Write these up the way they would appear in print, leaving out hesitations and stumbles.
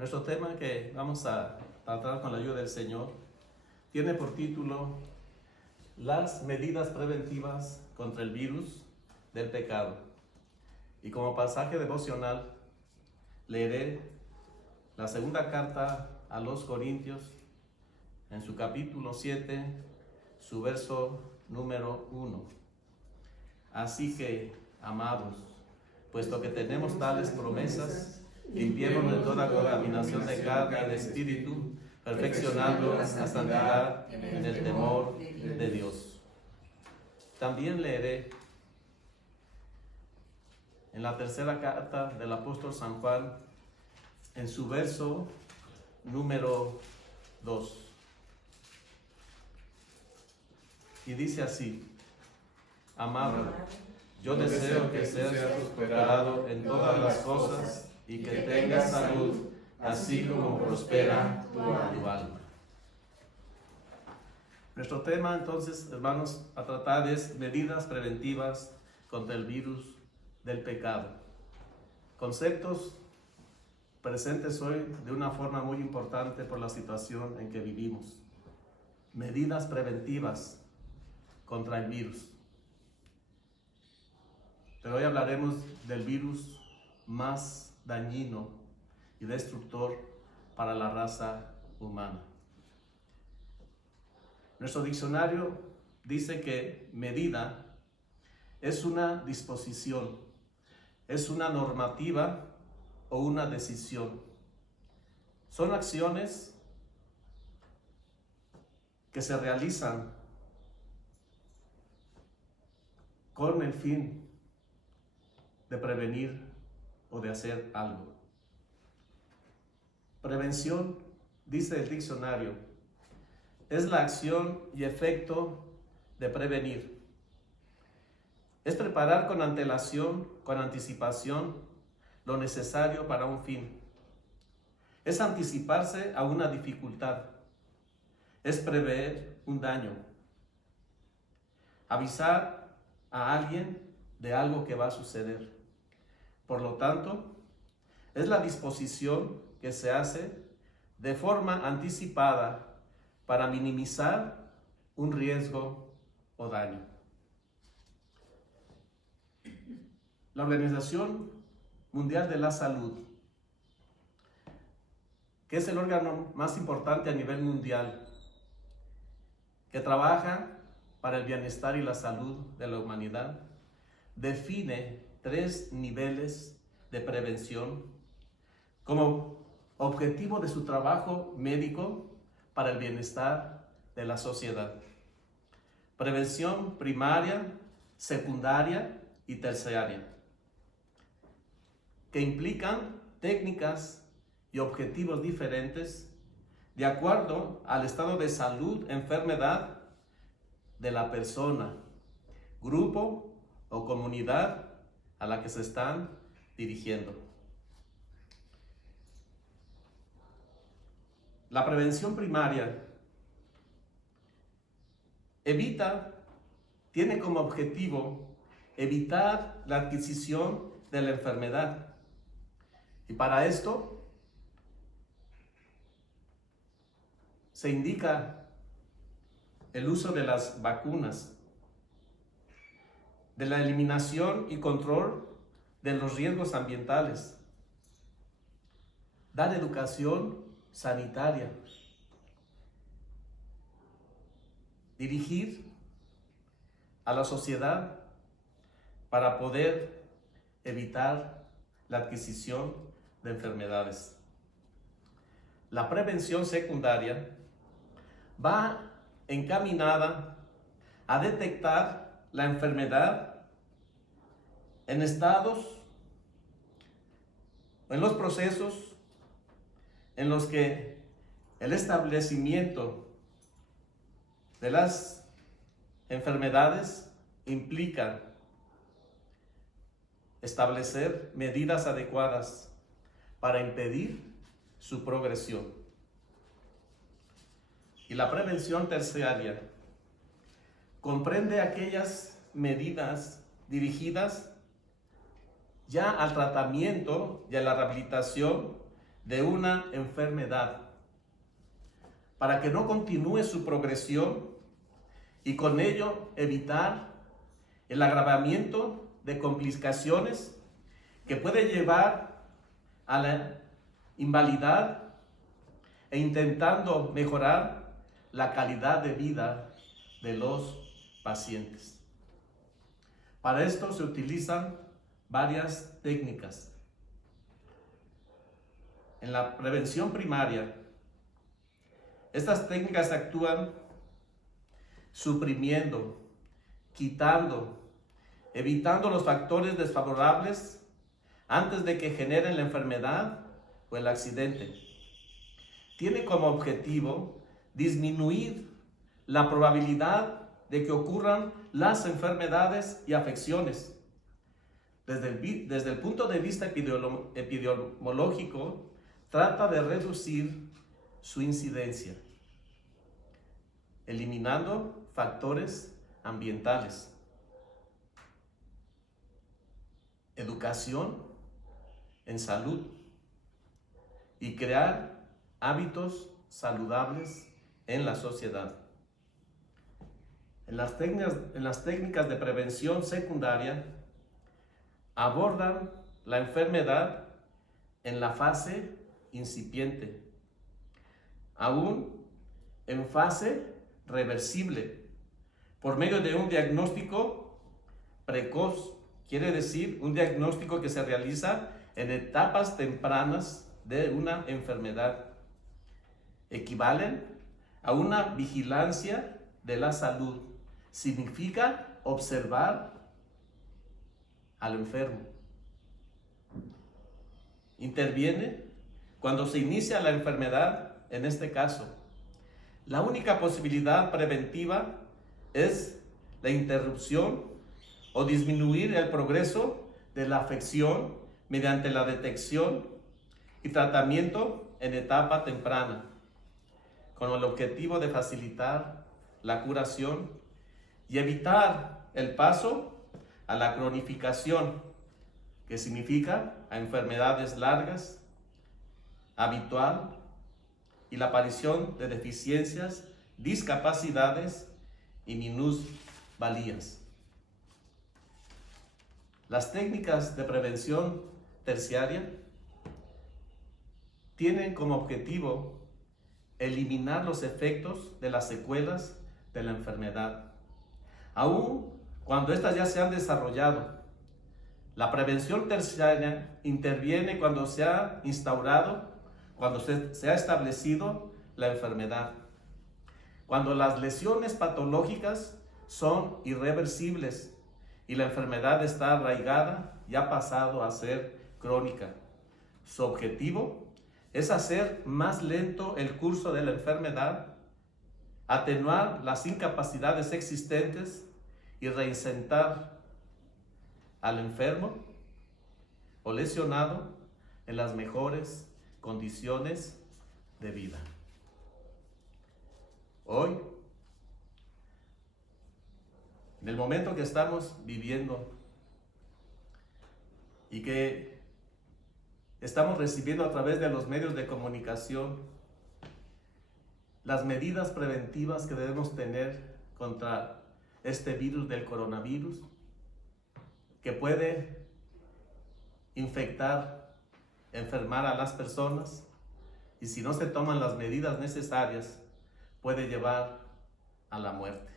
Nuestro tema que vamos a tratar con la ayuda del Señor tiene por título las medidas preventivas contra el virus del pecado. Y como pasaje devocional leeré la segunda carta a los Corintios en su capítulo 7, su verso número 1. Así que, amados, puesto que tenemos tales promesas, limpiémonos de toda contaminación de carne y de espíritu, perfeccionando la santidad en el temor de Dios. También leeré en la tercera carta del apóstol San Juan, en su verso número 2. Y dice así: amado, yo deseo que seas prosperado en todas las cosas y que tengas salud, así como prospera tu alma. Nuestro tema entonces, hermanos, a tratar es medidas preventivas contra el virus del pecado. Conceptos presentes hoy de una forma muy importante por la situación en que vivimos. Medidas preventivas contra el virus. Pero hoy hablaremos del virus más dañino y destructor para la raza humana. Nuestro diccionario dice que medida es una disposición, es una normativa o una decisión. Son acciones que se realizan con el fin de prevenir o de hacer algo. Prevención, dice el diccionario, es la acción y efecto de prevenir. Es preparar con antelación, con anticipación, lo necesario para un fin. Es anticiparse a una dificultad. Es prever un daño. Avisar a alguien de algo que va a suceder. Por lo tanto, es la disposición que se hace de forma anticipada para minimizar un riesgo o daño. La Organización Mundial de la Salud, que es el órgano más importante a nivel mundial, que trabaja para el bienestar y la salud de la humanidad, define 3 niveles de prevención como objetivo de su trabajo médico para el bienestar de la sociedad. Prevención primaria, secundaria y terciaria, que implican técnicas y objetivos diferentes de acuerdo al estado de salud, enfermedad de la persona, grupo o comunidad a la que se están dirigiendo. La prevención primaria tiene como objetivo evitar la adquisición de la enfermedad. Y para esto se indica el uso de las vacunas, de la eliminación y control de los riesgos ambientales, dar educación sanitaria, dirigir a la sociedad para poder evitar la adquisición de enfermedades. La prevención secundaria va encaminada a detectar la enfermedad en estados, en los procesos en los que el establecimiento de las enfermedades implica establecer medidas adecuadas para impedir su progresión. Y la prevención terciaria comprende aquellas medidas dirigidas ya al tratamiento y a la rehabilitación de una enfermedad, para que no continúe su progresión y con ello evitar el agravamiento de complicaciones que puede llevar a la invalidez e intentando mejorar la calidad de vida de los pacientes. Para esto se utilizan varias técnicas. En la prevención primaria, estas técnicas actúan suprimiendo, quitando, evitando los factores desfavorables antes de que generen la enfermedad o el accidente. Tiene como objetivo disminuir la probabilidad de que ocurran las enfermedades y afecciones. Desde el punto de vista epidemiológico, trata de reducir su incidencia, eliminando factores ambientales, educación en salud y crear hábitos saludables en la sociedad. En las técnicas de prevención secundaria abordan la enfermedad en la fase incipiente, aún en fase reversible, por medio de un diagnóstico precoz, quiere decir un diagnóstico que se realiza en etapas tempranas de una enfermedad. Equivalen a una vigilancia de la salud. Significa observar al enfermo. Interviene cuando se inicia la enfermedad, en este caso. La única posibilidad preventiva es la interrupción o disminuir el progreso de la afección mediante la detección y tratamiento en etapa temprana, con el objetivo de facilitar la curación y evitar el paso a la cronificación, que significa a enfermedades largas, habitual, y la aparición de deficiencias, discapacidades y minusvalías. Las técnicas de prevención terciaria tienen como objetivo eliminar los efectos de las secuelas de la enfermedad, aun cuando éstas ya se han desarrollado. La prevención terciaria interviene cuando se ha instaurado, cuando se ha establecido la enfermedad, cuando las lesiones patológicas son irreversibles y la enfermedad está arraigada y ha pasado a ser crónica. Su objetivo es hacer más lento el curso de la enfermedad, atenuar las incapacidades existentes y reinsertar al enfermo o lesionado en las mejores condiciones de vida. Hoy, en el momento que estamos viviendo y que estamos recibiendo a través de los medios de comunicación, las medidas preventivas que debemos tener contra este virus del coronavirus, que puede infectar, enfermar a las personas, y si no se toman las medidas necesarias, puede llevar a la muerte.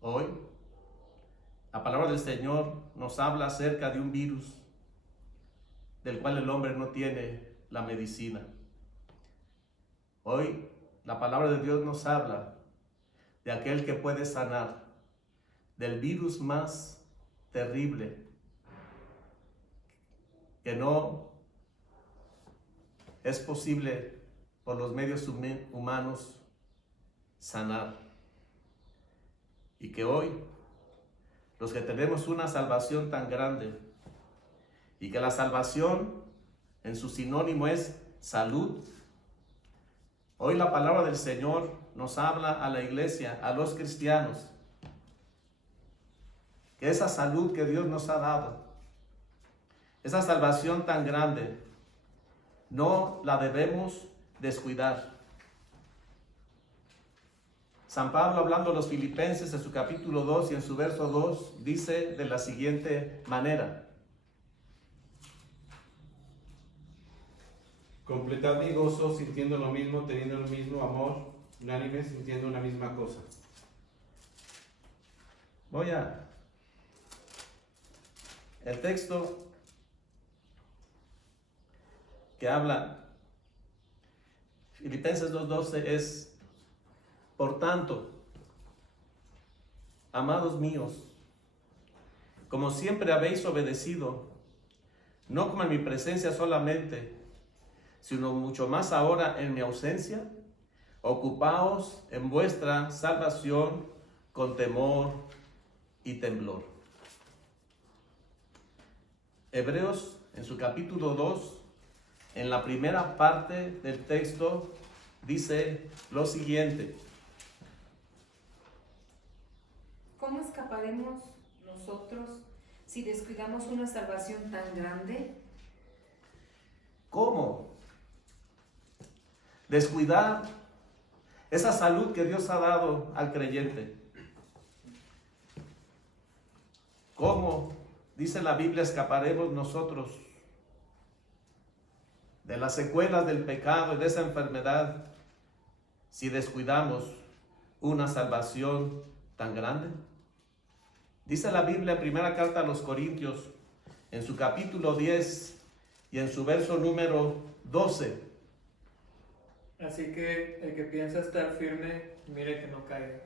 Hoy, la palabra del Señor nos habla acerca de un virus del cual el hombre no tiene la medicina. Hoy, la palabra de Dios nos habla de aquel que puede sanar, del virus más terrible, que no es posible por los medios humanos sanar. Y que hoy, los que tenemos una salvación tan grande, y que la salvación en su sinónimo es salud, hoy la palabra del Señor nos habla a la iglesia, a los cristianos, que esa salud que Dios nos ha dado esa salvación tan grande, no la debemos descuidar. San Pablo, hablando a los filipenses en su capítulo 2 y en su verso 2, dice de la siguiente manera: completad mi gozo sintiendo lo mismo, teniendo el mismo amor, unánimes, sintiendo una misma cosa. El texto que habla Filipenses 2:12 es: por tanto, amados míos, como siempre habéis obedecido, no como en mi presencia solamente, sino mucho más ahora en mi ausencia, ocupaos en vuestra salvación con temor y temblor. Hebreos, en su capítulo 2, en la primera parte del texto, dice lo siguiente: ¿Cómo escaparemos nosotros si descuidamos una salvación tan grande? ¿Cómo descuidar esa salud que Dios ha dado al creyente? ¿Cómo, dice la Biblia, escaparemos nosotros de las secuelas del pecado y de esa enfermedad si descuidamos una salvación tan grande? Dice la Biblia en primera carta a los Corintios, en su capítulo 10 y en su verso número 12: Así que el que piensa estar firme, mire que no caiga.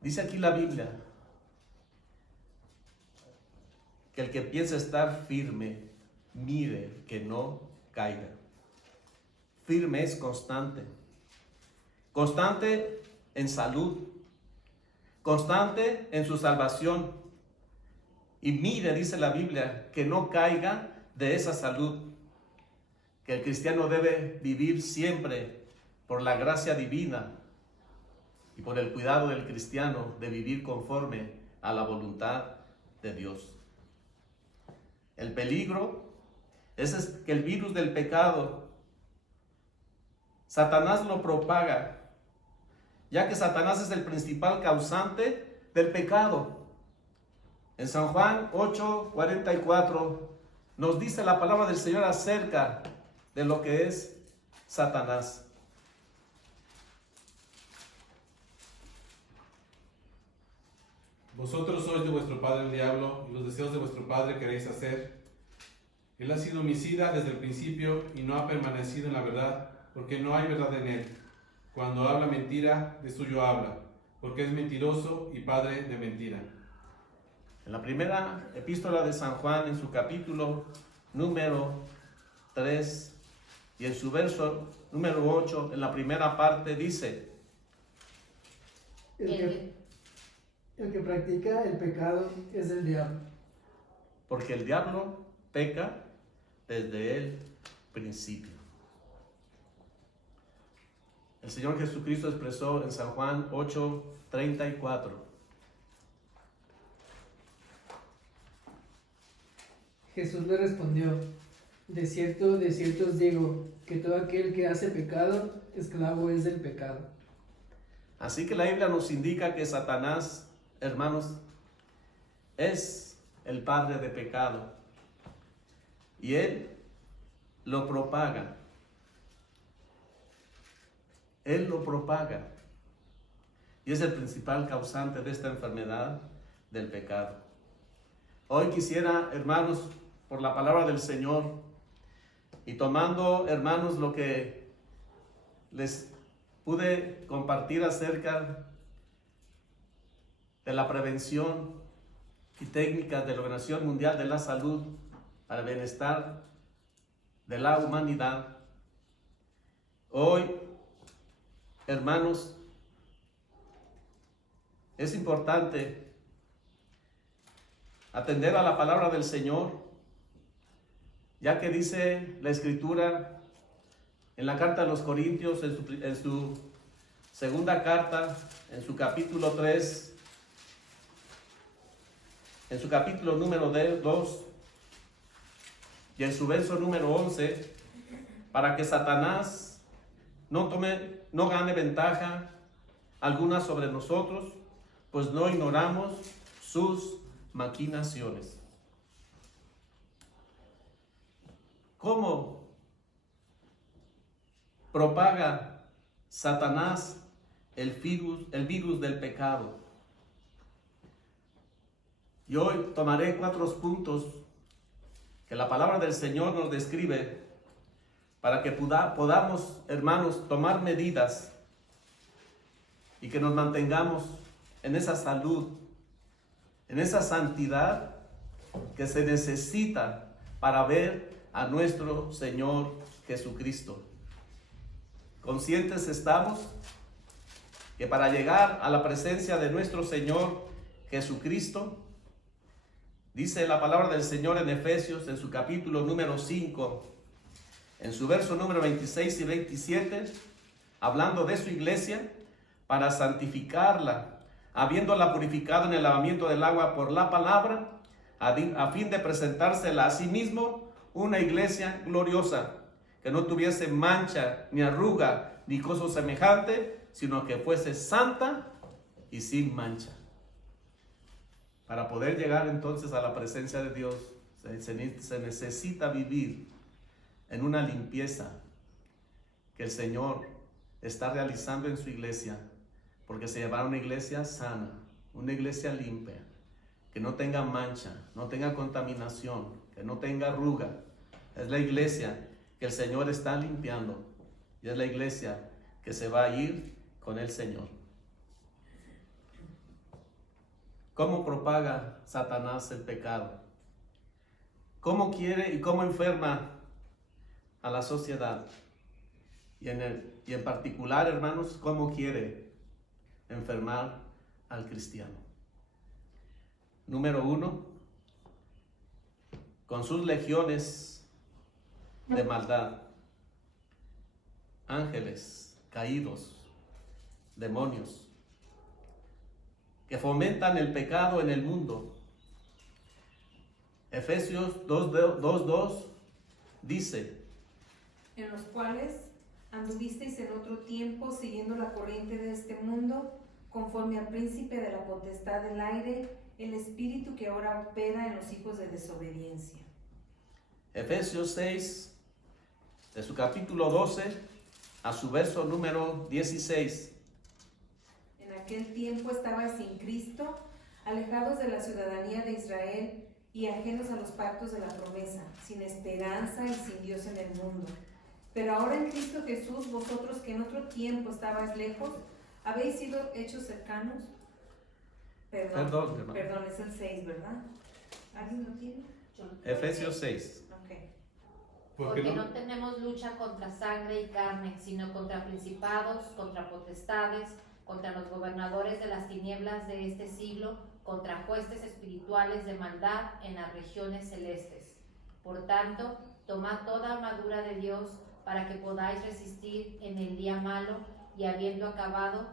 Dice aquí la Biblia que el que piensa estar firme, mire que no caiga. Firme es constante. Constante en salud. Constante en su salvación. Y mire, dice la Biblia, que no caiga de esa salud. Que el cristiano debe vivir siempre por la gracia divina y por el cuidado del cristiano de vivir conforme a la voluntad de Dios. El peligro es que el virus del pecado, Satanás lo propaga, ya que Satanás es el principal causante del pecado. En San Juan 8:44 nos dice la palabra del Señor acerca de lo que es Satanás. Vosotros sois de vuestro padre el diablo, y los deseos de vuestro padre queréis hacer. Él ha sido homicida desde el principio y no ha permanecido en la verdad, porque no hay verdad en él. Cuando habla mentira, de suyo habla, porque es mentiroso y padre de mentira. En la primera epístola de San Juan, en su capítulo número 3 y en su verso número 8, en la primera parte dice: El que practica el pecado es el diablo. porque el diablo peca desde el principio. El Señor Jesucristo expresó en San Juan 8:34: Jesús le respondió: de cierto os digo, que todo aquel que hace pecado, esclavo es del pecado. Así que la Biblia nos indica que Satanás, hermanos, es el padre de pecado. Y él lo propaga. Él lo propaga. Y es el principal causante de esta enfermedad del pecado. Hoy quisiera, hermanos, por la palabra del Señor, y tomando, hermanos, lo que les pude compartir acerca de la prevención y técnicas de la Organización Mundial de la Salud para el bienestar de la humanidad. Hoy, hermanos, es importante atender a la palabra del Señor, ya que dice la Escritura en la carta a los Corintios, en su segunda carta, en su capítulo 3, en su capítulo número 2 y en su verso número 11, para que Satanás no gane ventaja alguna sobre nosotros, pues no ignoramos sus maquinaciones. ¿Cómo propaga Satanás el virus del pecado? Y hoy tomaré 4 puntos que la palabra del Señor nos describe para que podamos, hermanos, tomar medidas y que nos mantengamos en esa salud, en esa santidad que se necesita para ver a nuestro Señor Jesucristo. Conscientes estamos que para llegar a la presencia de nuestro Señor Jesucristo, dice la palabra del Señor en Efesios, en su capítulo número 5, en su verso número 26 y 27, hablando de su iglesia, para santificarla, habiéndola purificado en el lavamiento del agua por la palabra, a fin de presentársela a sí mismo una iglesia gloriosa, que no tuviese mancha, ni arruga, ni cosa semejante, sino que fuese santa y sin mancha. Para poder llegar entonces a la presencia de Dios, se necesita vivir en una limpieza que el Señor está realizando en su iglesia, porque se llevará una iglesia sana, una iglesia limpia, que no tenga mancha, no tenga contaminación, que no tenga arruga. Es la iglesia que el Señor está limpiando y es la iglesia que se va a ir con el Señor. ¿Cómo propaga Satanás el pecado? ¿Cómo quiere y cómo enferma a la sociedad? Y en particular, hermanos, ¿cómo quiere enfermar al cristiano? Número 1, con sus legiones de maldad, ángeles caídos, demonios, que fomentan el pecado en el mundo. Efesios 2:2 dice: en los cuales anduvisteis en otro tiempo siguiendo la corriente de este mundo, conforme al príncipe de la potestad del aire, el espíritu que ahora opera en los hijos de desobediencia. Efesios 6, de su capítulo 12 a su verso número 16. En aquel tiempo estabais sin Cristo, alejados de la ciudadanía de Israel y ajenos a los pactos de la promesa, sin esperanza y sin Dios en el mundo. Pero ahora en Cristo Jesús, vosotros que en otro tiempo estabais lejos, habéis sido hechos cercanos. Perdón, es el 6, ¿verdad? ¿Alguien lo tiene? Efesios 6. Okay. Porque no tenemos lucha contra sangre y carne, sino contra principados, contra potestades, contra los gobernadores de las tinieblas de este siglo, contra huestes espirituales de maldad en las regiones celestes. Por tanto, tomad toda armadura de Dios para que podáis resistir en el día malo y habiendo acabado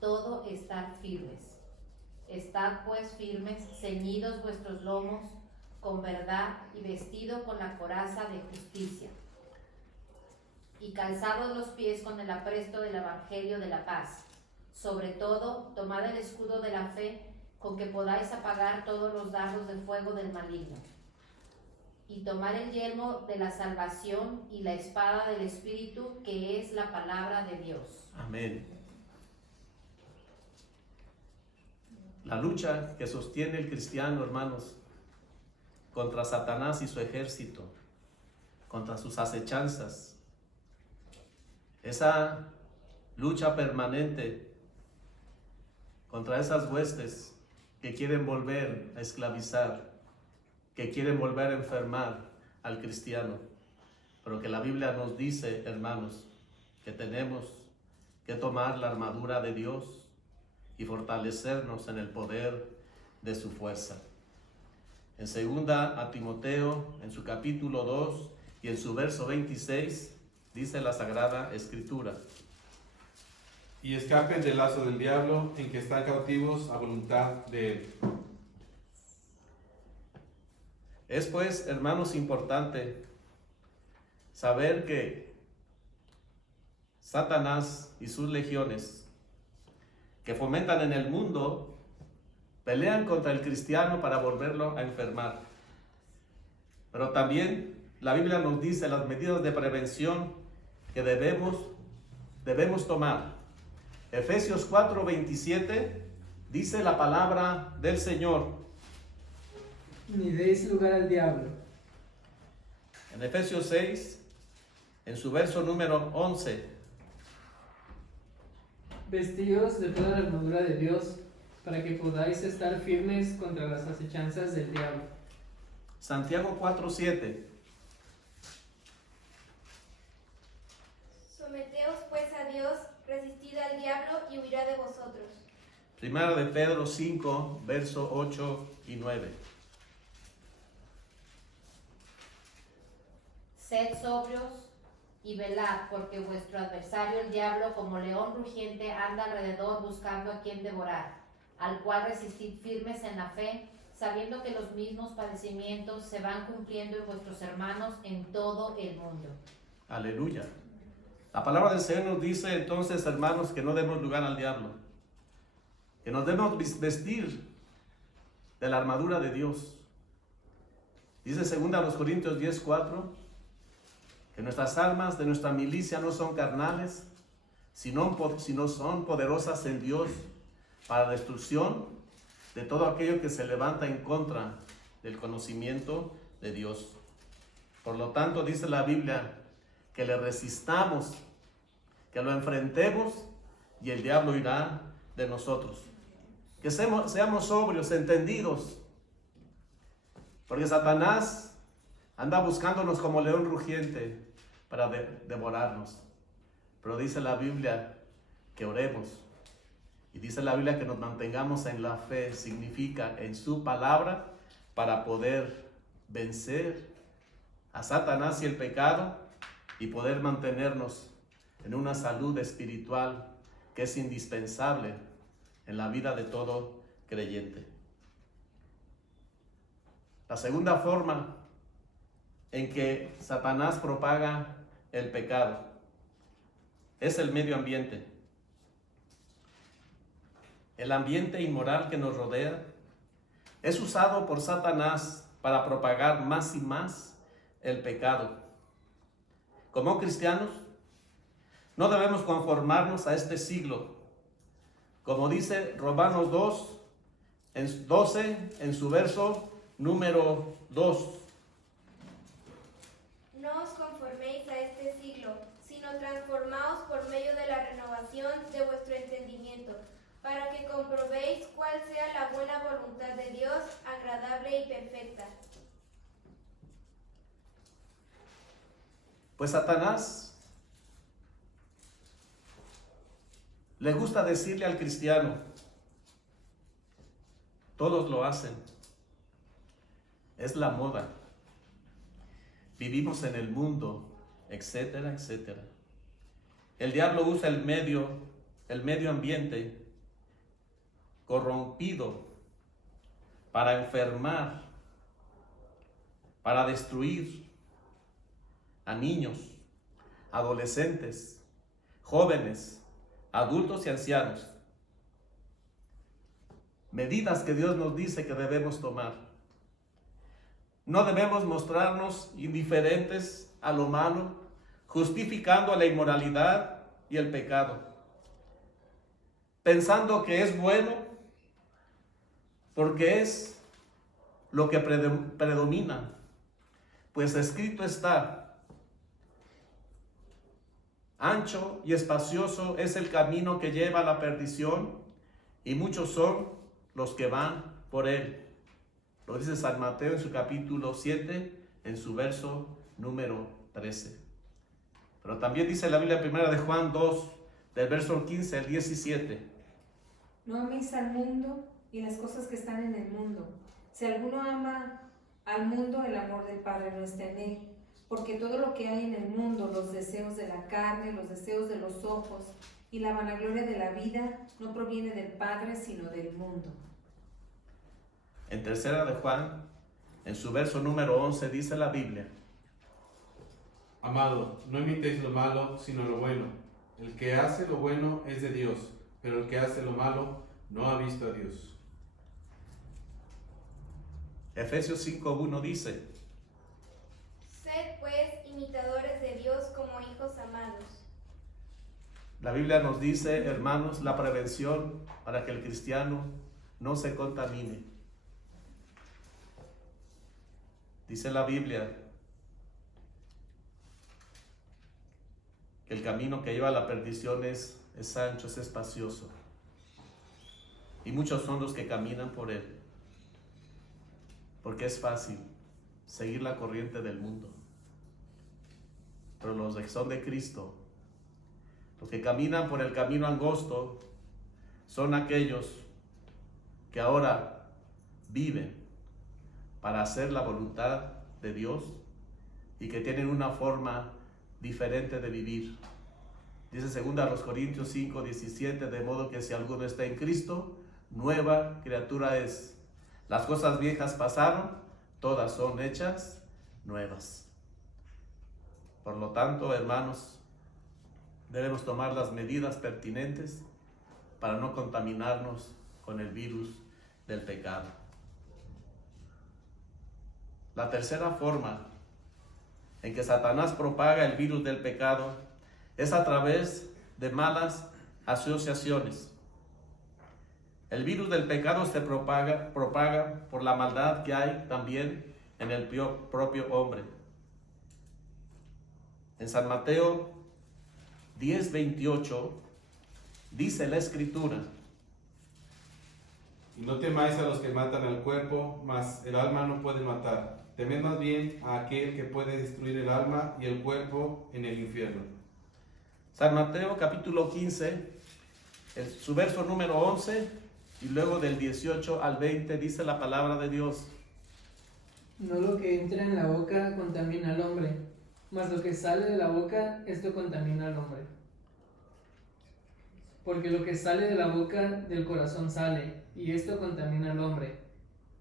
todo, estar firmes. Estad pues firmes, ceñidos vuestros lomos con verdad y vestido con la coraza de justicia, y calzados los pies con el apresto del evangelio de la paz. Sobre todo, tomad el escudo de la fe, con que podáis apagar todos los dardos de fuego del maligno. Y tomar el yelmo de la salvación y la espada del Espíritu, que es la palabra de Dios. Amén. La lucha que sostiene el cristiano, hermanos, contra Satanás y su ejército, contra sus acechanzas, esa lucha permanente contra esas huestes que quieren volver a esclavizar, que quieren volver a enfermar al cristiano, pero que la Biblia nos dice, hermanos, que tenemos que tomar la armadura de Dios y fortalecernos en el poder de su fuerza. En 2 a Timoteo, en su capítulo 2 y en su verso 26, dice la Sagrada Escritura: y escapen del lazo del diablo, en que están cautivos a voluntad de él. Es pues, hermanos, importante saber que Satanás y sus legiones que fomentan en el mundo pelean contra el cristiano para volverlo a enfermar. Pero también la Biblia nos dice las medidas de prevención que debemos tomar. Efesios 4:27 dice la palabra del Señor. Ni deis lugar al diablo. En Efesios 6, en su verso número 11, Vestíos de toda la armadura de Dios, para que podáis estar firmes contra las acechanzas del diablo. Santiago 4:7, Someteos pues a Dios, resistid al diablo y huirá de vosotros. Primera de Pedro 5, verso 8 y 9. Sed sobrios y velad, porque vuestro adversario el diablo, como león rugiente, anda alrededor buscando a quien devorar, al cual resistid firmes en la fe, sabiendo que los mismos padecimientos se van cumpliendo en vuestros hermanos en todo el mundo. Aleluya. La palabra del Señor nos dice entonces, hermanos, que no demos lugar al diablo, que nos debemos vestir de la armadura de Dios. Dice 2 Corintios 10:4, que nuestras armas de nuestra milicia no son carnales, sino son poderosas en Dios para la destrucción de todo aquello que se levanta en contra del conocimiento de Dios. Por lo tanto, dice la Biblia, que le resistamos, que lo enfrentemos y el diablo irá de nosotros. Que seamos sobrios, entendidos, porque Satanás anda buscándonos como león rugiente para devorarnos. Pero dice la Biblia que oremos. Y dice la Biblia que nos mantengamos en la fe. Significa en su palabra para poder vencer a Satanás y el pecado y poder mantenernos en una salud espiritual que es indispensable en la vida de todo creyente. La segunda forma en que Satanás propaga el pecado es el medio ambiente. El ambiente inmoral que nos rodea es usado por Satanás para propagar más y más el pecado. Como cristianos, no debemos conformarnos a este siglo. Como dice Romanos 12, en su verso número 2. No os conforméis a este siglo, sino transformaos por medio de la renovación de vuestro entendimiento, para que comprobéis cuál sea la buena voluntad de Dios, agradable y perfecta. Pues Satanás le gusta decirle al cristiano, todos lo hacen, es la moda, vivimos en el mundo, etcétera, etcétera. El diablo usa el medio ambiente corrompido para enfermar, para destruir a niños, adolescentes, jóvenes, adultos y ancianos. Medidas que Dios nos dice que debemos tomar. No debemos mostrarnos indiferentes a lo malo, justificando la inmoralidad y el pecado, pensando que es bueno porque es lo que predomina, pues escrito está: ancho y espacioso es el camino que lleva a la perdición, y muchos son los que van por él. Lo dice San Mateo en su capítulo 7, en su verso número 13. Pero también dice la Biblia primera de Juan 2, del verso 15 al 17. No améis al mundo y las cosas que están en el mundo. Si alguno ama al mundo, el amor del Padre no está en él. Porque todo lo que hay en el mundo, los deseos de la carne, los deseos de los ojos y la vanagloria de la vida, no proviene del Padre, sino del mundo. En tercera de Juan En su verso número 11 dice la Biblia: Amado, no imitéis lo malo, sino lo bueno. El que hace lo bueno es de Dios, pero el que hace lo malo no ha visto a Dios. Efesios 5:1 dice: Sed pues imitadores de Dios como hijos amados. La Biblia nos dice, hermanos, la prevención para que el cristiano no se contamine. Dice la Biblia que el camino que lleva a la perdición es ancho, es espacioso, y muchos son los que caminan por él, porque es fácil seguir la corriente del mundo. Pero los que son de Cristo, los que caminan por el camino angosto, son aquellos que ahora viven para hacer la voluntad de Dios y que tienen una forma diferente de vivir. Dice 2 Corintios 5:17, de modo que si alguno está en Cristo, nueva criatura es. Las cosas viejas pasaron, todas son hechas nuevas. Por lo tanto, hermanos, debemos tomar las medidas pertinentes para no contaminarnos con el virus del pecado. La tercera forma en que Satanás propaga el virus del pecado es a través de malas asociaciones. El virus del pecado se propaga por la maldad que hay también en el propio hombre. En San Mateo 10:28 dice la Escritura: Y no temáis a los que matan al cuerpo, mas el alma no puede matar. Temed más bien a aquel que puede destruir el alma y el cuerpo en el infierno. San Mateo capítulo 15, su verso número 11, y luego del 18 al 20 dice la palabra de Dios: No lo que entra en la boca contamina al hombre, mas lo que sale de la boca, esto contamina al hombre. Porque lo que sale de la boca del corazón sale, y esto contamina al hombre.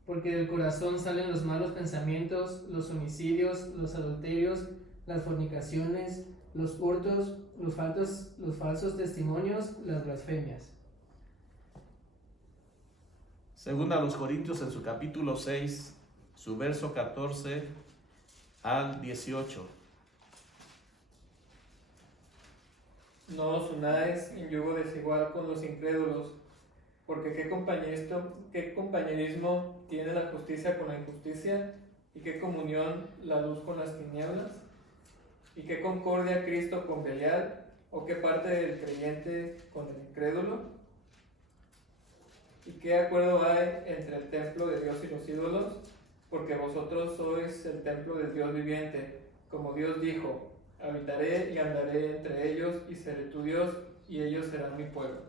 Porque del corazón salen los malos pensamientos, los homicidios, los adulterios, las fornicaciones, los hurtos, los falsos testimonios, las blasfemias. Segunda a los Corintios en su capítulo 6, su verso 14 al 18. No os unáis en yugo desigual con los incrédulos, porque ¿qué compañerismo tiene la justicia con la injusticia? ¿Y qué comunión la luz con las tinieblas? ¿Y qué concordia Cristo con Belial? ¿O qué parte del creyente con el incrédulo? ¿Y qué acuerdo hay entre el templo de Dios y los ídolos? Porque vosotros sois el templo del Dios viviente, como Dios dijo: habitaré y andaré entre ellos, y seré tu Dios, y ellos serán mi pueblo.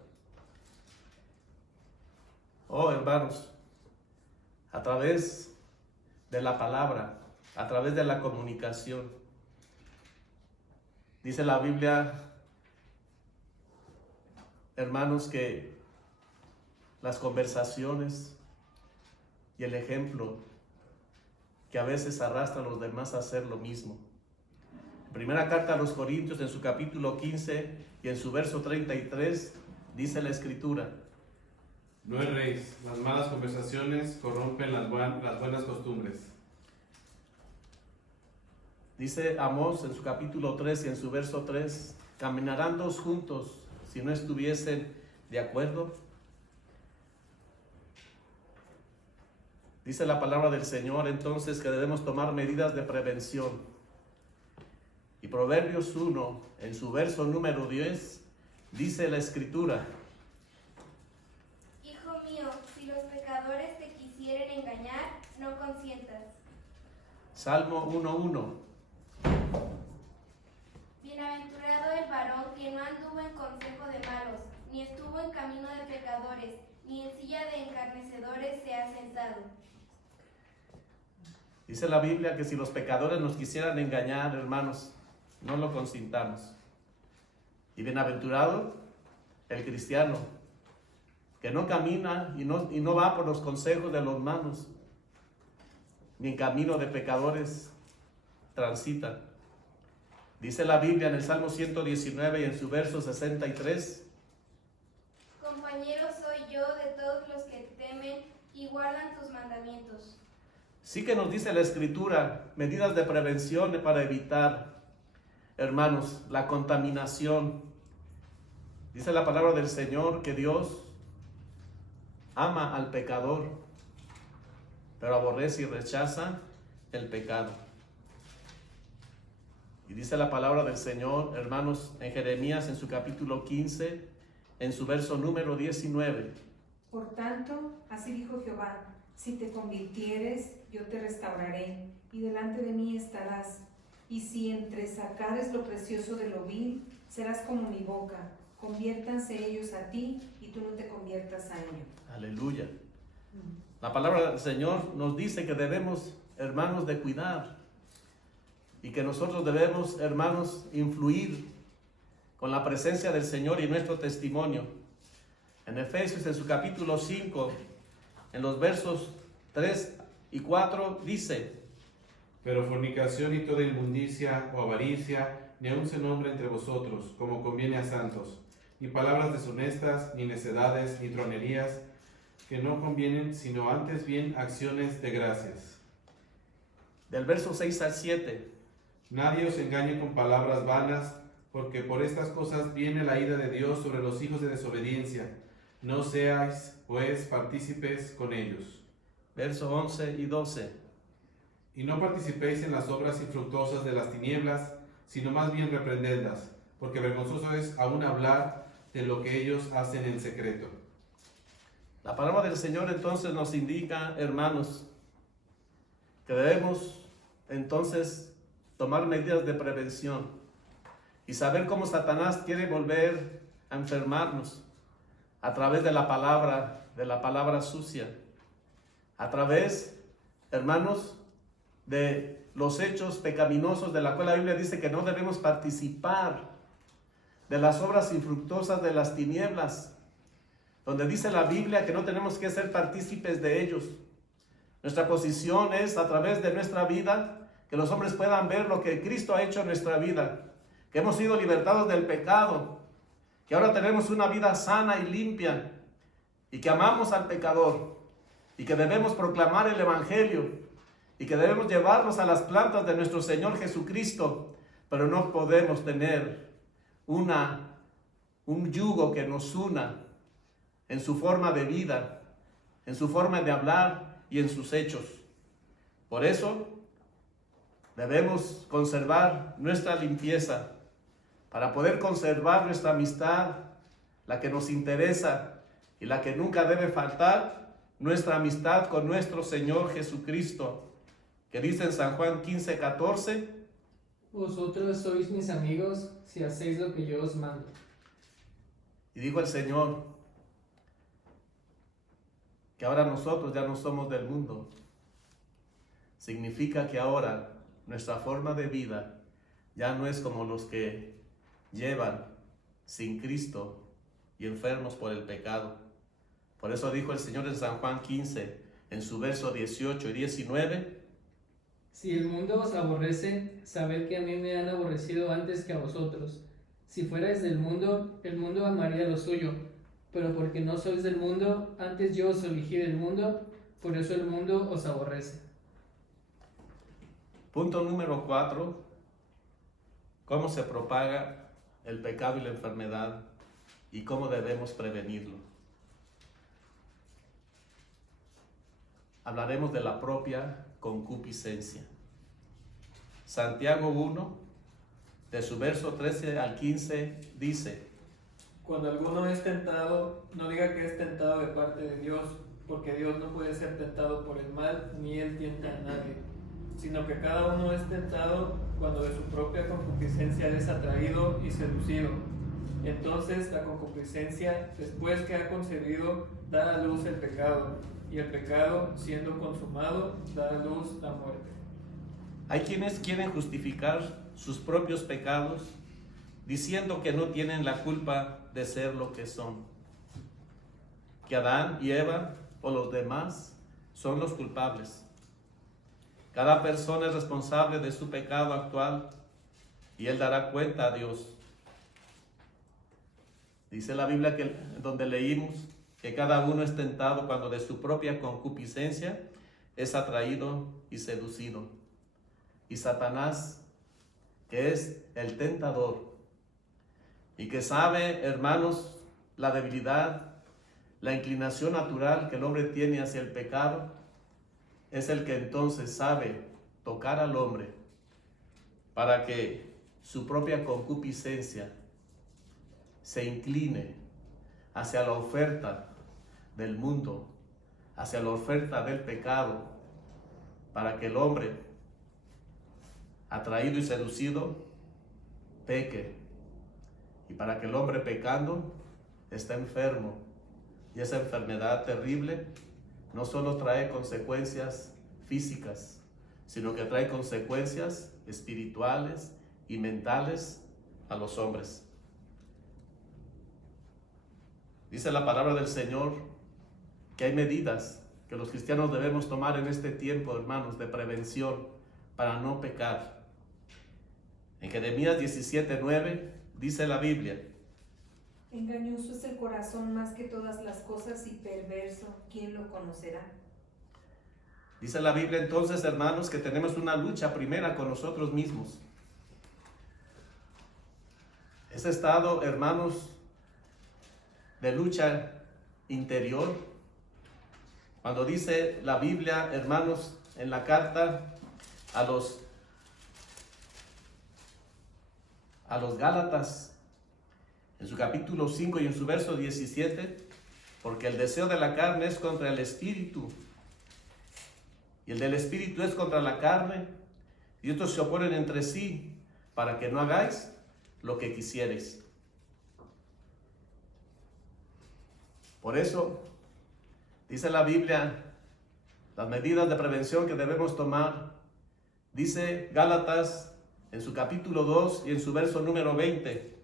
Oh, hermanos, a través de la palabra, a través de la comunicación, dice la Biblia, hermanos, que las conversaciones y el ejemplo que a veces arrastra a los demás a hacer lo mismo. Primera carta a los Corintios en su capítulo 15 y en su verso 33 dice la Escritura: No erréis, las malas conversaciones corrompen las buenas costumbres. Dice Amós en su capítulo 3 y en su verso 3: ¿caminarán dos juntos si no estuviesen de acuerdo? Dice la palabra del Señor entonces que debemos tomar medidas de prevención. Y Proverbios 1, en su verso número 10, dice la Escritura: Hijo mío, si los pecadores te quisieren engañar, no consientas. Salmo 1:1. Bienaventurado el varón que no anduvo en consejo de malos, ni estuvo en camino de pecadores, ni en silla de escarnecedores se ha sentado. Dice la Biblia que si los pecadores nos quisieran engañar, hermanos, no lo consintamos. Y bienaventurado el cristiano que no camina y no va por los consejos de los malos, ni en camino de pecadores transitan. Dice la Biblia en el Salmo 119 y en su verso 63. Compañero soy yo de todos los que temen y guardan tus mandamientos. Sí que nos dice la Escritura medidas de prevención para evitar, hermanos, la contaminación. Dice la palabra del Señor que Dios ama al pecador, pero aborrece y rechaza el pecado. Y dice la palabra del Señor, hermanos, en Jeremías, en su capítulo 15, en su verso número 19. Por tanto, así dijo Jehová, si te convirtieres, yo te restauraré, y delante de mí estarás. Y si entresacares lo precioso de lo vil, serás como mi boca. Conviértanse ellos a ti, y tú no te conviertas a ellos. Aleluya. La palabra del Señor nos dice que debemos, hermanos, de cuidar, y que nosotros debemos, hermanos, influir con la presencia del Señor y nuestro testimonio. En Efesios, en su capítulo 5, en los versos 3 y 4, dice: Pero fornicación y toda inmundicia o avaricia, ni aun se nombre entre vosotros, como conviene a santos, ni palabras deshonestas, ni necedades, ni tronerías, que no convienen, sino antes bien acciones de gracias. Del verso 6 al 7. Nadie os engañe con palabras vanas, porque por estas cosas viene la ira de Dios sobre los hijos de desobediencia. No seáis, pues, partícipes con ellos. Verso 11 y 12. Y no participéis en las obras infructuosas de las tinieblas, sino más bien reprendedlas, porque vergonzoso es aún hablar de lo que ellos hacen en secreto. La palabra del Señor entonces nos indica, hermanos, que debemos entonces tomar medidas de prevención y saber cómo Satanás quiere volver a enfermarnos a través de la palabra sucia, a través, hermanos, de los hechos pecaminosos de la cual la Biblia dice que no debemos participar, de las obras infructuosas de las tinieblas, donde dice la Biblia que no tenemos que ser partícipes de ellos. Nuestra posición es, a través de nuestra vida, que los hombres puedan ver lo que Cristo ha hecho en nuestra vida, que hemos sido libertados del pecado, que ahora tenemos una vida sana y limpia, y que amamos al pecador, y que debemos proclamar el Evangelio, y que debemos llevarlos a las plantas de nuestro Señor Jesucristo, pero no podemos tener un yugo que nos una en su forma de vida, en su forma de hablar y en sus hechos. Por eso debemos conservar nuestra limpieza para poder conservar nuestra amistad, la que nos interesa y la que nunca debe faltar, nuestra amistad con nuestro Señor Jesucristo, que dice en San Juan 15:14: Vosotros sois mis amigos si hacéis lo que yo os mando. Y dijo el Señor que ahora nosotros ya no somos del mundo. Significa que ahora nuestra forma de vida ya no es como los que llevan sin Cristo y enfermos por el pecado. Por eso dijo el Señor en San Juan 15, en su verso 18 y 19: Si el mundo os aborrece, sabed que a mí me han aborrecido antes que a vosotros. Si fuerais del mundo, el mundo amaría lo suyo, pero porque no sois del mundo, antes yo os elegí del mundo, por eso el mundo os aborrece. Punto número 4. ¿Cómo se propaga el pecado y la enfermedad y cómo debemos prevenirlo? Hablaremos de la propia concupiscencia. Santiago 1, de su verso 13 al 15, dice: Cuando alguno es tentado, no diga que es tentado de parte de Dios, porque Dios no puede ser tentado por el mal, ni él tienta a nadie, sino que cada uno es tentado cuando de su propia concupiscencia es atraído y seducido. Entonces la concupiscencia, después que ha concebido, da a luz el pecado, y el pecado, siendo consumado, da a luz la muerte. Hay quienes quieren justificar sus propios pecados diciendo que no tienen la culpa de ser lo que son, que Adán y Eva o los demás son los culpables. Cada persona es responsable de su pecado actual y él dará cuenta a Dios. Dice la Biblia que donde leímos que cada uno es tentado cuando de su propia concupiscencia es atraído y seducido. Y Satanás, que es el tentador y que sabe, hermanos, la debilidad, la inclinación natural que el hombre tiene hacia el pecado, es el que entonces sabe tocar al hombre para que su propia concupiscencia se incline hacia la oferta del mundo, hacia la oferta del pecado, para que el hombre, atraído y seducido, peque, y para que el hombre pecando está enfermo, y esa enfermedad terrible no solo trae consecuencias físicas, sino que trae consecuencias espirituales y mentales a los hombres. Dice la palabra del Señor que hay medidas que los cristianos debemos tomar en este tiempo, hermanos, de prevención para no pecar. En Jeremías 17:9 dice la Biblia: Engañoso es el corazón más que todas las cosas y perverso, ¿quién lo conocerá? Dice la Biblia entonces, hermanos, que tenemos una lucha primera con nosotros mismos. Ese estado, hermanos, de lucha interior, cuando dice la Biblia, hermanos, en la carta a los Gálatas, en su capítulo 5 y en su verso 17, porque el deseo de la carne es contra el espíritu, y el del espíritu es contra la carne, y estos se oponen entre sí, para que no hagáis lo que quisiereis. Por eso, dice la Biblia, las medidas de prevención que debemos tomar. Dice Gálatas en su capítulo 2 y en su verso número 20.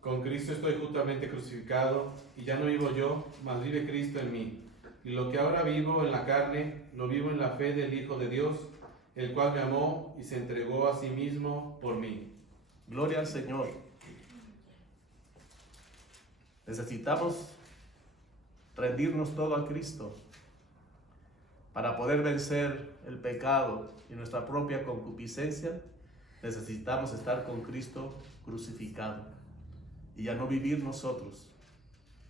Con Cristo estoy juntamente crucificado, y ya no vivo yo, mas vive Cristo en mí. Y lo que ahora vivo en la carne, lo vivo en la fe del Hijo de Dios, el cual me amó y se entregó a sí mismo por mí. Gloria al Señor. Necesitamos rendirnos todo a Cristo para poder vencer el pecado y nuestra propia concupiscencia. Necesitamos estar con Cristo crucificado y ya no vivir nosotros,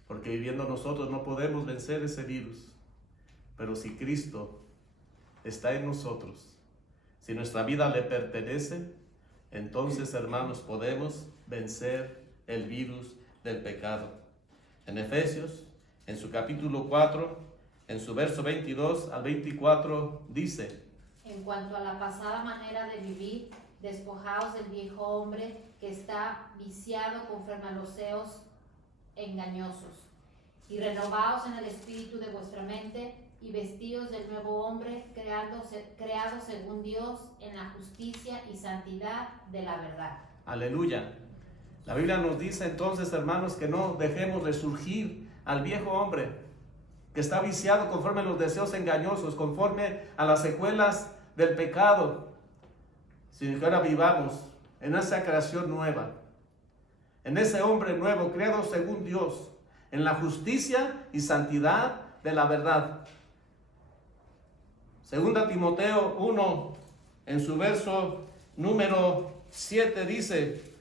porque viviendo nosotros no podemos vencer ese virus. Pero si Cristo está en nosotros, si nuestra vida le pertenece, entonces, hermanos, podemos vencer el virus del pecado. En Efesios, en su capítulo 4, en su verso 22 al 24, dice: En cuanto a la pasada manera de vivir, despojaos del viejo hombre que está viciado conforme a los deseos engañosos, y renovaos en el espíritu de vuestra mente, y vestidos del nuevo hombre, creado según Dios en la justicia y santidad de la verdad. Aleluya. La Biblia nos dice entonces, hermanos, que no dejemos resurgir al viejo hombre que está viciado conforme a los deseos engañosos, conforme a las secuelas del pecado, sino que ahora vivamos en esa creación nueva, en ese hombre nuevo, creado según Dios, en la justicia y santidad de la verdad. Segunda Timoteo 1, en su verso número 7 dice: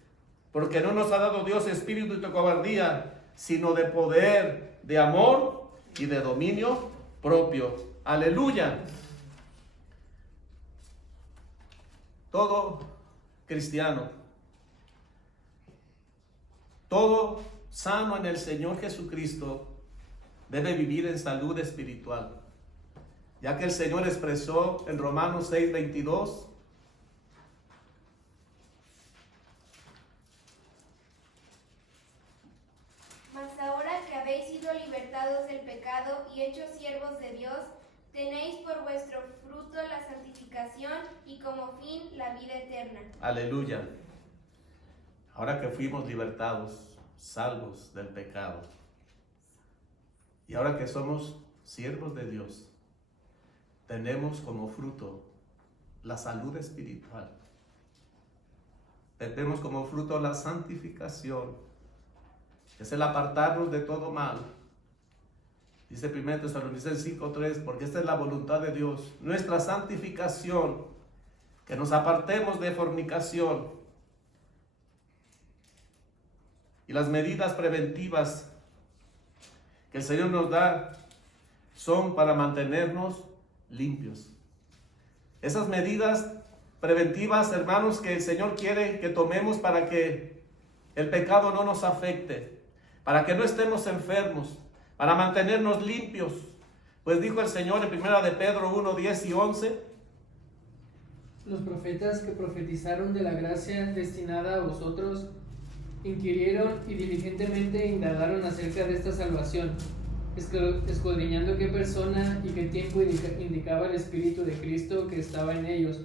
porque no nos ha dado Dios espíritu de cobardía, sino de poder, de amor y de dominio propio. Aleluya. Todo cristiano, todo sano en el Señor Jesucristo, debe vivir en salud espiritual, ya que el Señor expresó en Romanos 6:22: Mas ahora que habéis sido libertados del pecado y hechos siervos de Dios, tenéis por vuestro fruto la santificación y como fin la vida eterna. Aleluya. Ahora que fuimos libertados, salvos del pecado, y ahora que somos siervos de Dios, tenemos como fruto la salud espiritual. Tenemos como fruto la santificación. Es el apartarnos de todo mal. Dice 1 Tesalonicenses 5:3, porque esta es la voluntad de Dios, nuestra santificación, que nos apartemos de fornicación. Y las medidas preventivas que el Señor nos da son para mantenernos limpios. Esas medidas preventivas, hermanos, que el Señor quiere que tomemos para que el pecado no nos afecte, para que no estemos enfermos, para mantenernos limpios. Pues dijo el Señor en 1 de Pedro 1, 10 y 11, los profetas que profetizaron de la gracia destinada a vosotros inquirieron y diligentemente indagaron acerca de esta salvación, escudriñando qué persona y qué tiempo indicaba el Espíritu de Cristo que estaba en ellos,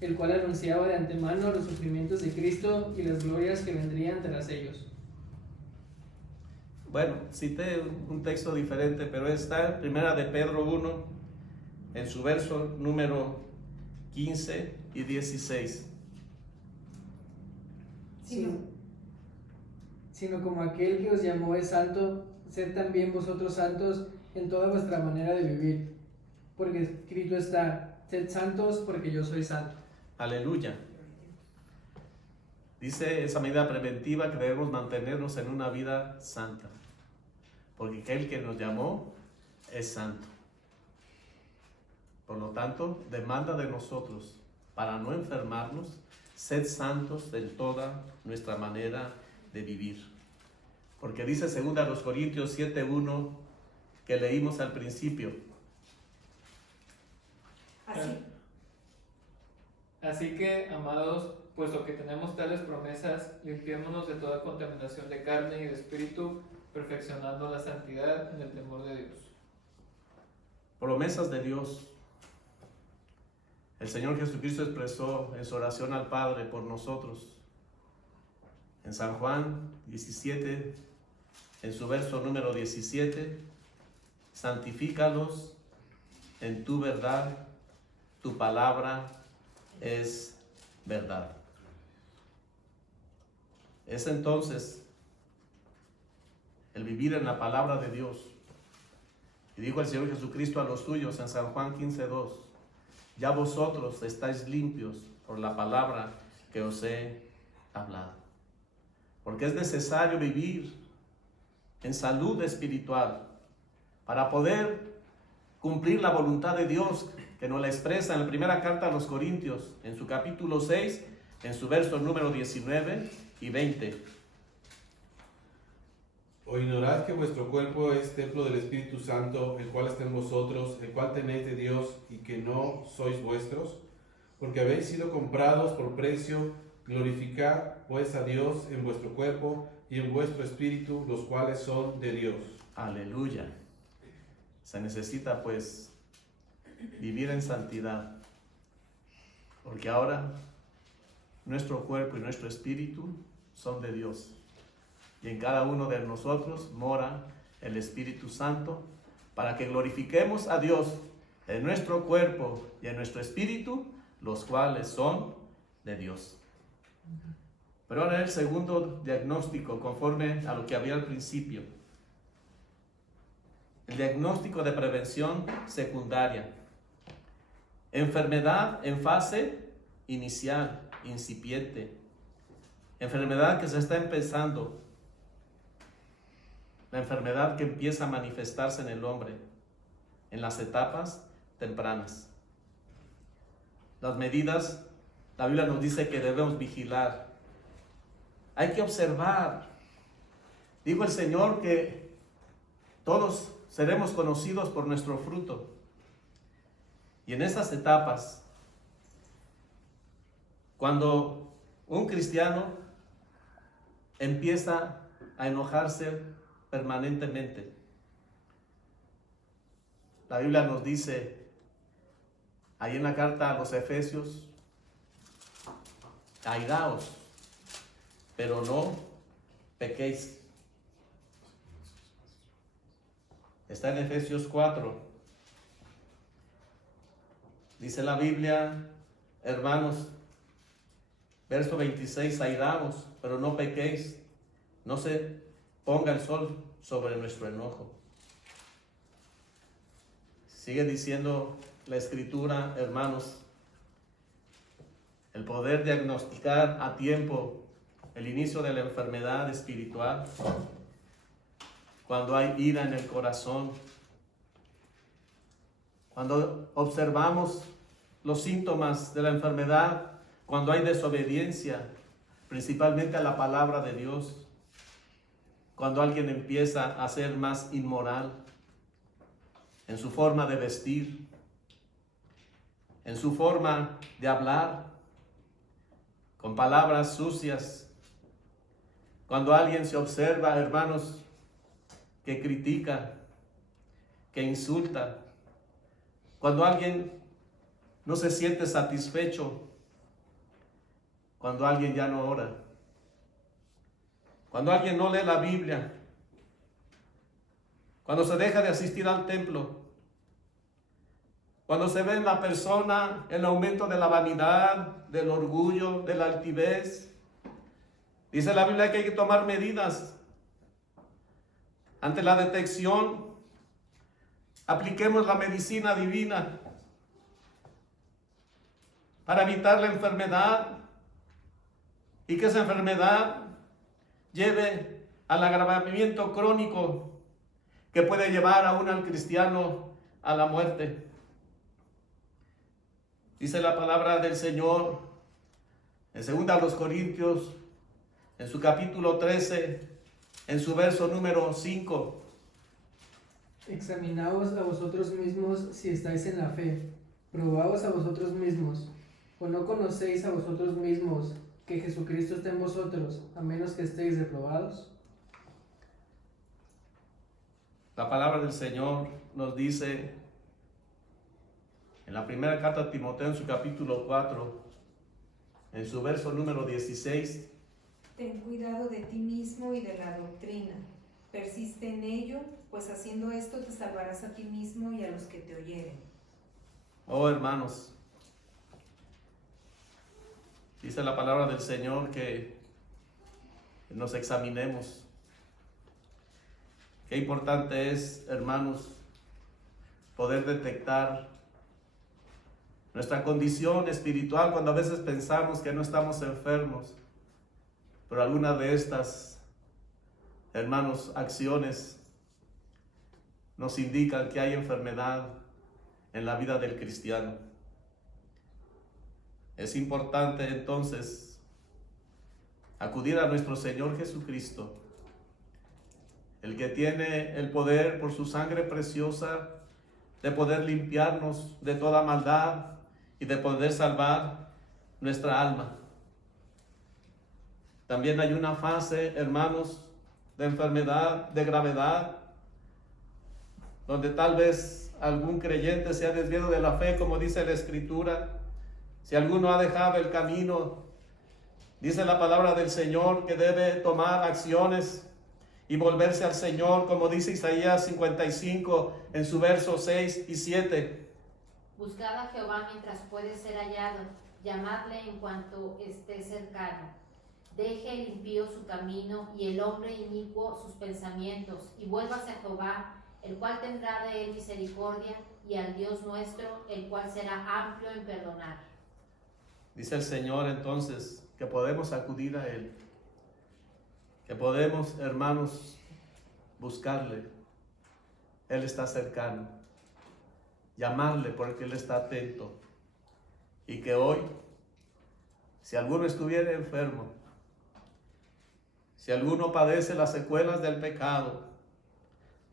el cual anunciaba de antemano los sufrimientos de Cristo y las glorias que vendrían tras ellos. Bueno, cité un texto diferente, pero está en 1 de Pedro 1, en su verso número 15 y 16. Sino como aquel que os llamó es santo, sed también vosotros santos en toda vuestra manera de vivir, porque escrito está, sed santos porque yo soy santo. Aleluya. Dice esa medida preventiva que debemos mantenernos en una vida santa, porque aquel que nos llamó es santo. Por lo tanto, demanda de nosotros, para no enfermarnos, sed santos en toda nuestra manera de vivir. Porque dice 2 Corintios 7:1 que leímos al principio. Así que, amados, puesto que tenemos tales promesas, limpiémonos de toda contaminación de carne y de espíritu, perfeccionando la santidad en el temor de Dios. Promesas de Dios. El Señor Jesucristo expresó en su oración al Padre por nosotros. En San Juan 17, en su verso número 17, santifícalos en tu verdad, tu palabra es verdad. Es entonces el vivir en la palabra de Dios. Y dijo el Señor Jesucristo a los suyos en San Juan 15:2, ya vosotros estáis limpios por la palabra que os he hablado. Porque es necesario vivir en salud espiritual para poder cumplir la voluntad de Dios que nos la expresa en la primera carta a los Corintios, en su capítulo 6, en su verso número 19 y 20. ¿O ignorad que vuestro cuerpo es templo del Espíritu Santo, el cual está en vosotros, el cual tenéis de Dios, y que no sois vuestros? Porque habéis sido comprados por precio. Glorificad pues a Dios en vuestro cuerpo y en vuestro espíritu, los cuales son de Dios. Aleluya. Se necesita pues vivir en santidad, porque ahora nuestro cuerpo y nuestro espíritu son de Dios. Y en cada uno de nosotros mora el Espíritu Santo para que glorifiquemos a Dios en nuestro cuerpo y en nuestro espíritu, los cuales son de Dios. Pero ahora el segundo diagnóstico, conforme a lo que había al principio. El diagnóstico de prevención secundaria. Enfermedad en fase inicial, incipiente. Enfermedad que se está empezando. La enfermedad que empieza a manifestarse en el hombre en las etapas tempranas. Las medidas, la Biblia nos dice que debemos vigilar. Hay que observar. Dijo el Señor que todos seremos conocidos por nuestro fruto. Y en estas etapas, cuando un cristiano empieza a enojarse permanentemente, la Biblia nos dice ahí en la carta a los Efesios, airaos, pero no pequéis. Está en Efesios 4, Dice la Biblia, hermanos, verso 26, airaos, pero no pequéis, no se ponga el sol sobre nuestro enojo. Sigue diciendo la Escritura, hermanos, el poder diagnosticar a tiempo el inicio de la enfermedad espiritual, cuando hay ira en el corazón, cuando observamos los síntomas de la enfermedad, cuando hay desobediencia, principalmente a la palabra de Dios, cuando alguien empieza a ser más inmoral en su forma de vestir, en su forma de hablar, con palabras sucias, cuando alguien se observa, hermanos, que critica, que insulta, cuando alguien no se siente satisfecho, cuando alguien ya no ora, cuando alguien no lee la Biblia, cuando se deja de asistir al templo, cuando se ve en la persona el aumento de la vanidad, del orgullo, de la altivez. Dice la Biblia que hay que tomar medidas ante la detección. Apliquemos la medicina divina para evitar la enfermedad y que esa enfermedad lleve al agravamiento crónico que puede llevar aún al cristiano a la muerte. Dice la palabra del Señor en 2 Corintios, en su capítulo 13, en su verso número 5. Examinaos a vosotros mismos si estáis en la fe, probaos a vosotros mismos, o no conocéis a vosotros mismos que Jesucristo está en vosotros, a menos que estéis reprobados. La palabra del Señor nos dice en la primera carta a Timoteo, en su capítulo 4, en su verso número 16. Ten cuidado de ti mismo y de la doctrina. Persiste en ello, pues haciendo esto te salvarás a ti mismo y a los que te oyeren. Oh, hermanos, dice la palabra del Señor que nos examinemos. Qué importante es, hermanos, poder detectar nuestra condición espiritual cuando a veces pensamos que no estamos enfermos, pero alguna de estas, hermanos, acciones nos indican que hay enfermedad en la vida del cristiano. Es importante entonces acudir a nuestro Señor Jesucristo, el que tiene el poder por su sangre preciosa de poder limpiarnos de toda maldad y de poder salvar nuestra alma. También hay una fase, hermanos, de enfermedad, de gravedad, donde tal vez algún creyente se ha desviado de la fe, como dice la Escritura. Si alguno ha dejado el camino, dice la palabra del Señor que debe tomar acciones y volverse al Señor, como dice Isaías 55 en su verso 6 y 7. Buscad a Jehová mientras puede ser hallado, llamadle en cuanto esté cercano. Deje el impío su camino y el hombre inicuo sus pensamientos, y vuélvase a Jehová, el cual tendrá de él misericordia, y al Dios nuestro, el cual será amplio en perdonar. Dice el Señor entonces que podemos acudir a Él, que podemos, hermanos, buscarle. Él está cercano. Llamarle porque Él está atento. Y que hoy, si alguno estuviera enfermo, si alguno padece las secuelas del pecado,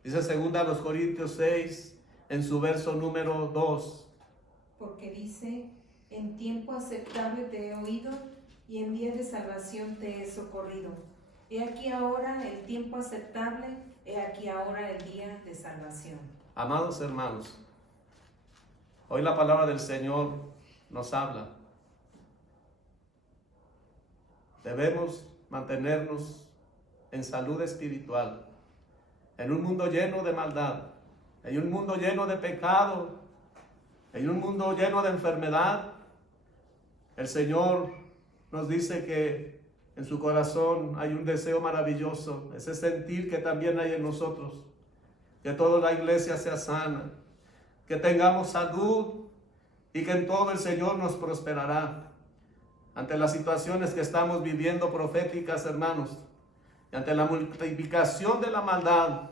dice 2 Corintios 6, en su verso número 2. Porque dice, en tiempo aceptable te he oído y en día de salvación te he socorrido. He aquí ahora el tiempo aceptable, he aquí ahora el día de salvación. Amados hermanos, hoy la palabra del Señor nos habla. Debemos mantenernos en salud espiritual, en un mundo lleno de maldad, en un mundo lleno de pecado, En un mundo lleno de enfermedad, el Señor nos dice que en su corazón hay un deseo maravilloso, ese sentir que también hay en nosotros, que toda la iglesia sea sana, que tengamos salud y que en todo el Señor nos prosperará. Ante las situaciones que estamos viviendo proféticas, hermanos, y ante la multiplicación de la maldad,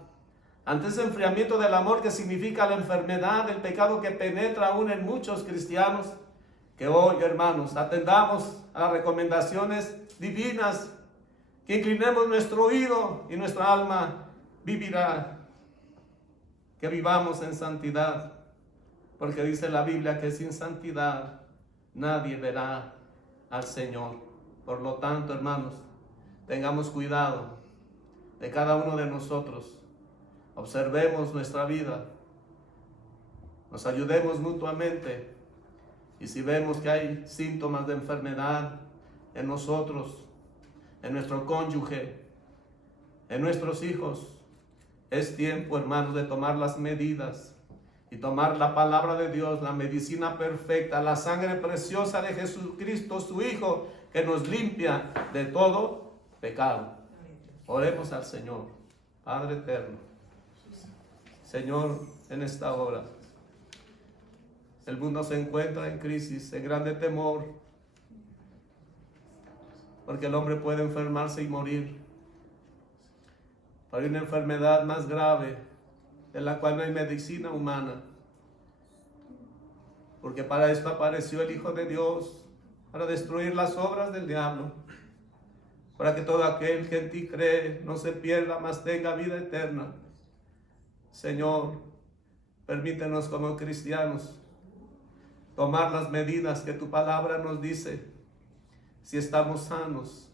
ante ese enfriamiento del amor que significa la enfermedad, el pecado que penetra aún en muchos cristianos, que hoy, hermanos, atendamos a las recomendaciones divinas, que inclinemos nuestro oído y nuestra alma vivirá, que vivamos en santidad, porque dice la Biblia que sin santidad nadie verá al Señor. Por lo tanto, hermanos, tengamos cuidado de cada uno de nosotros, observemos nuestra vida, nos ayudemos mutuamente, y si vemos que hay síntomas de enfermedad en nosotros, en nuestro cónyuge, en nuestros hijos, es tiempo, hermanos, de tomar las medidas y tomar la palabra de Dios, la medicina perfecta, la sangre preciosa de Jesucristo, su Hijo, que nos limpia de todo pecado. Oremos al Señor. Padre eterno, Señor, en esta hora, el mundo se encuentra en crisis, en grande temor, porque el hombre puede enfermarse y morir. Hay una enfermedad más grave, en la cual no hay medicina humana, porque para esto apareció el Hijo de Dios, para destruir las obras del diablo, para que todo aquel que en ti cree no se pierda, mas tenga vida eterna. Señor, permítenos como cristianos tomar las medidas que tu palabra nos dice. Si estamos sanos,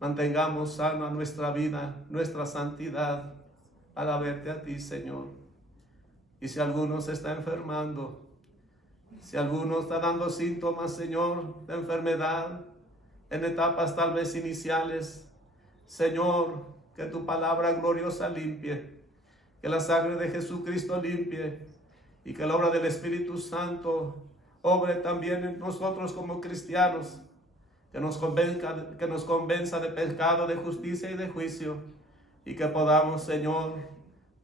mantengamos sana nuestra vida, nuestra santidad, para verte a ti, Señor. Y si alguno se está enfermando, si alguno está dando síntomas, Señor, de enfermedad, en etapas tal vez iniciales, Señor, que tu palabra gloriosa limpie, que la sangre de Jesucristo limpie, y que la obra del Espíritu Santo obre también en nosotros como cristianos, que nos convenza de pecado, de justicia y de juicio, y que podamos, Señor,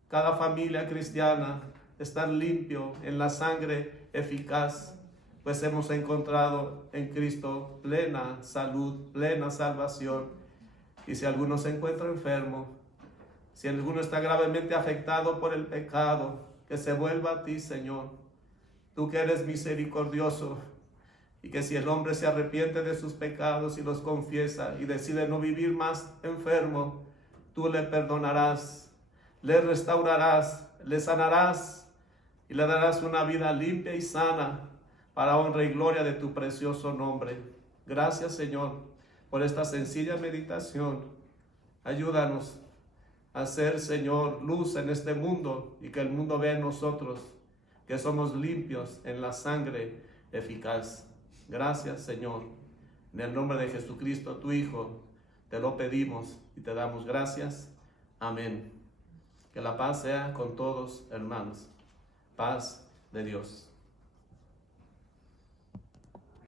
cada familia cristiana, estar limpio en la sangre eficaz, pues hemos encontrado en Cristo plena salud, plena salvación. Y si alguno se encuentra enfermo, si alguno está gravemente afectado por el pecado, que se vuelva a ti, Señor, tú que eres misericordioso, y que si el hombre se arrepiente de sus pecados y los confiesa y decide no vivir más enfermo, tú le perdonarás, le restaurarás, le sanarás y le darás una vida limpia y sana para honra y gloria de tu precioso nombre. Gracias, Señor, por esta sencilla meditación. Ayúdanos a ser, Señor, luz en este mundo, y que el mundo vea en nosotros que somos limpios en la sangre eficaz. Gracias, Señor. En el nombre de Jesucristo, tu Hijo, te lo pedimos y te damos gracias. Amén. Que la paz sea con todos, hermanos. Paz de Dios.